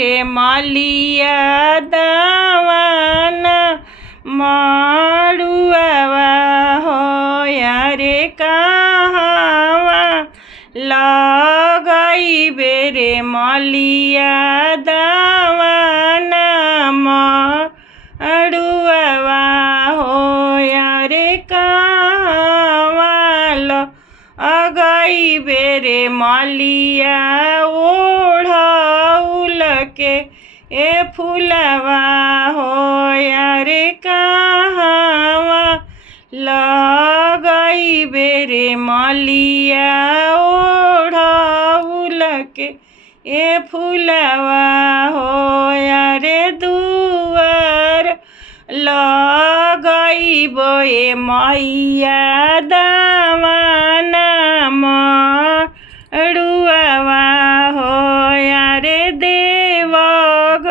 बेरे मलिया दावाना मड़ुआवा हो यारे कहावा लगई बेरे मलिया दावाना मड़ुआवा हो यारे कहावा लगई बेरे मलिया ओढ़ौल के ए फुलवा हो यारे कहावा लगई बेरे मलिया ओढ़ौल के ए फुलवा हो यारे दुआर लगई बोए मैया दावाना मड़ुआवा हो यारे देवघ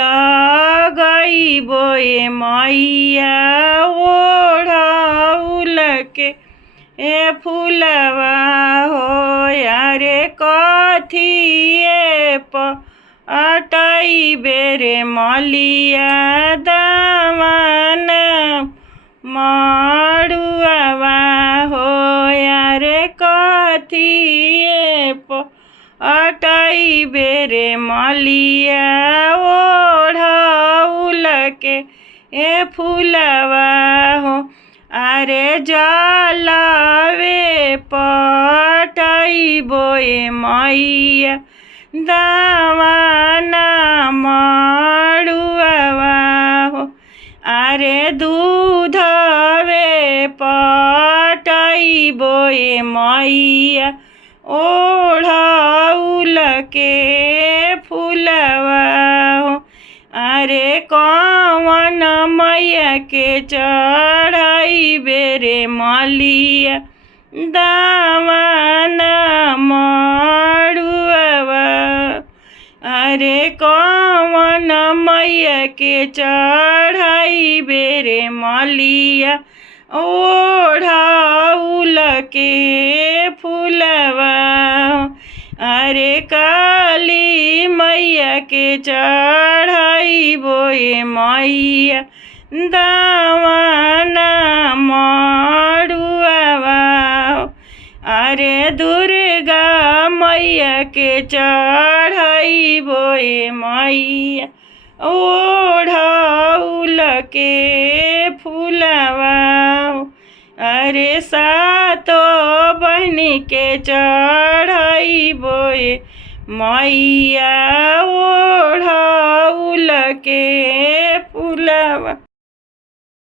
लगई बोए मैया ओढ़ौल के ए फुलवा हो यारे कथिए अटई बेरे मलिया दावाना मड़ुआवा हो यारे कथिए अटई बेरे मलिया ओढ़ौल के ए फुलवा हो अरे जलवे पटई बोए मैया दावाना मड़ुआवा हो अरे दूधवे पटई बोए मैया ओढ़ौल के फुलवा हो अरे कौन मैया के चढ़ई बेरे मलिया दावाना मड़ुआवा अरे कौन मैया के चढ़ई बेरे मलिया ओढ़ौल के फुलवा अरे काली मैया के चढ़ई बोए मैया दावाना मड़ुआवा अरे दुर्गा मैया के चढ़ई बोए मैया ओढ़ौल के फुलवा अरे सातो बहनी के चढ़ई बोए मैया ओढ़ौल के फुलवा।